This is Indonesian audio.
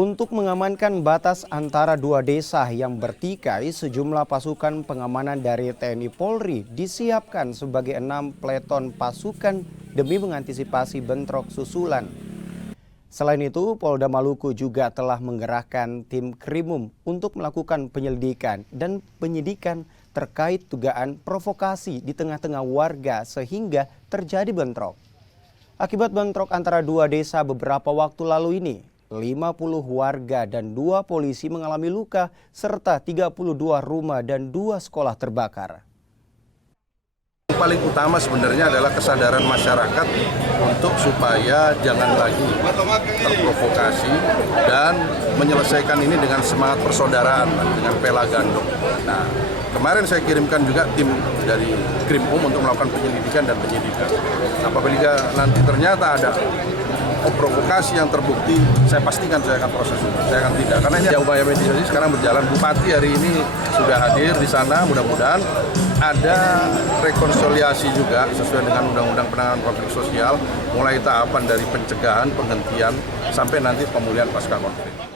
Untuk mengamankan batas antara dua desa yang bertikai, sejumlah pasukan pengamanan dari TNI Polri disiapkan sebagai 6 peleton pasukan demi mengantisipasi bentrok susulan. Selain itu, Polda Maluku juga telah menggerakkan tim Krimum untuk melakukan penyelidikan dan penyidikan terkait dugaan provokasi di tengah-tengah warga sehingga terjadi bentrok. Akibat bentrok antara dua desa beberapa waktu lalu ini, 50 warga dan 2 polisi mengalami luka serta 32 rumah dan 2 sekolah terbakar. Yang paling utama sebenarnya adalah kesadaran masyarakat untuk supaya jangan lagi terprovokasi dan menyelesaikan ini dengan semangat persaudaraan, dengan pela gandum. Nah, kemarin saya kirimkan juga tim dari Krimum untuk melakukan penyelidikan dan penyidikan. Apabila nanti ternyata ada provokasi yang terbukti, saya pastikan saya akan proses hukum. Saya akan tindak. Karena ini upaya mediasi sekarang berjalan. Bupati hari ini sudah hadir di sana. Mudah-mudahan ada rekonsiliasi juga sesuai dengan Undang-Undang Penanganan Konflik Sosial, mulai tahapan dari pencegahan, penghentian, sampai nanti pemulihan pasca konflik.